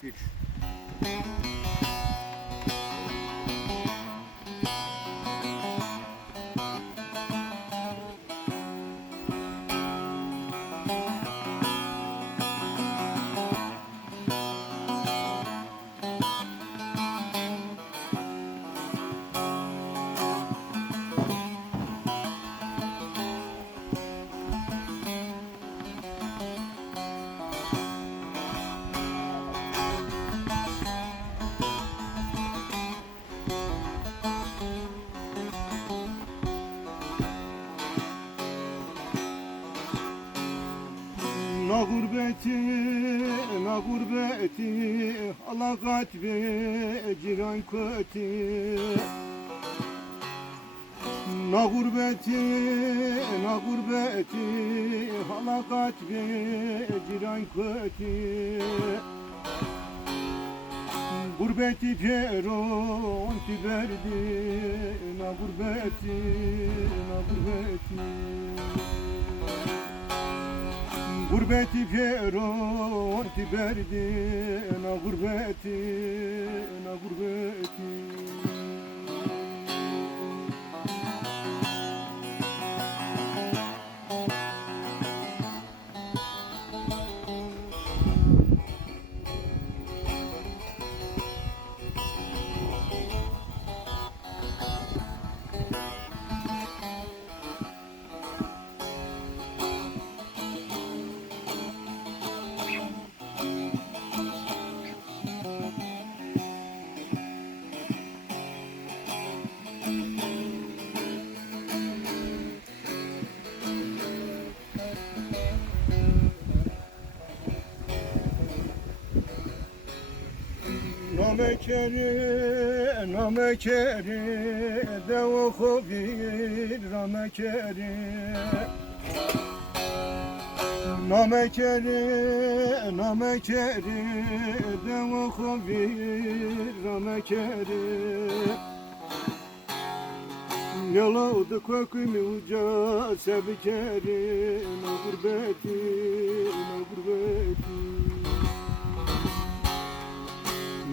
3 gurbeti, na gurbeti, Allah katbe, ciran köti. Na gurbeti, na gurbeti, Allah katbe, ciran köti. Gurbeti peron ti verdi, na gurbeti, na gurbeti. Gurbeti peron ti verdi na gurbeti gurbeti Namekeri, namekeri, devo kovir, namekeri. Namekeri, namekeri, devo kovir, namekeri. Yaladı kökümü uca sebikeri, na gurbeti, na gurbeti.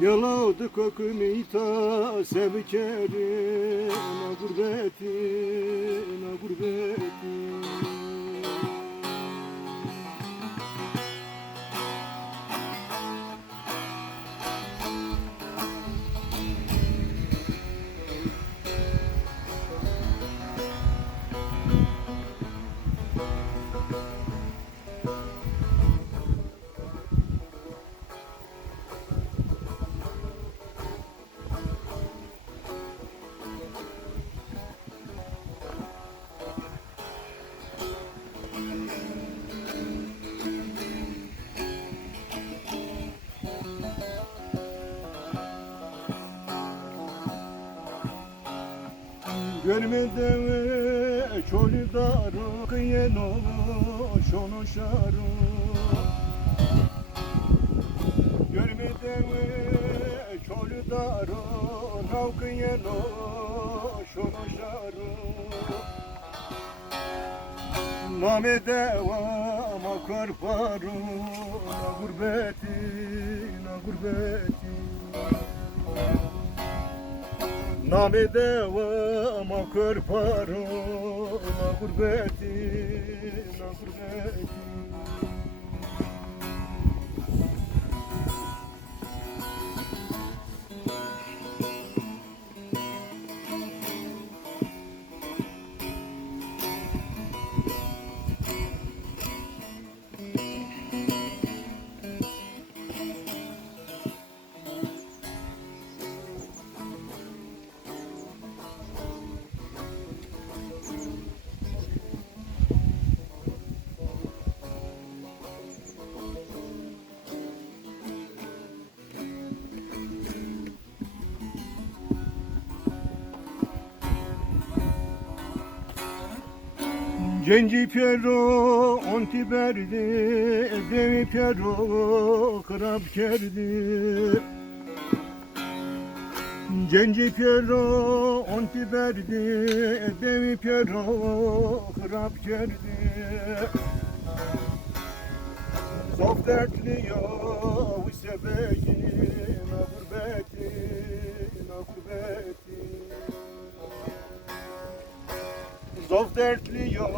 Yaladı kökümü ita sebikeri Na gurbeti, gurbeti Görmeden çölü darı Kıyeno şonu şarı Görmeden çölü darı Kıyeno şonu şarı Name devama karparu Na gurbeti, na gurbeti Name devama karparu Na gurbeti, gurbeti Genci Piero onti berdi Devi Piero krab kerdi. Genci Piero onti berdi Devi Piero krab kerdi. Çok dertli yavu sebeyin a gurbetin a gurbetin Zov dertli yav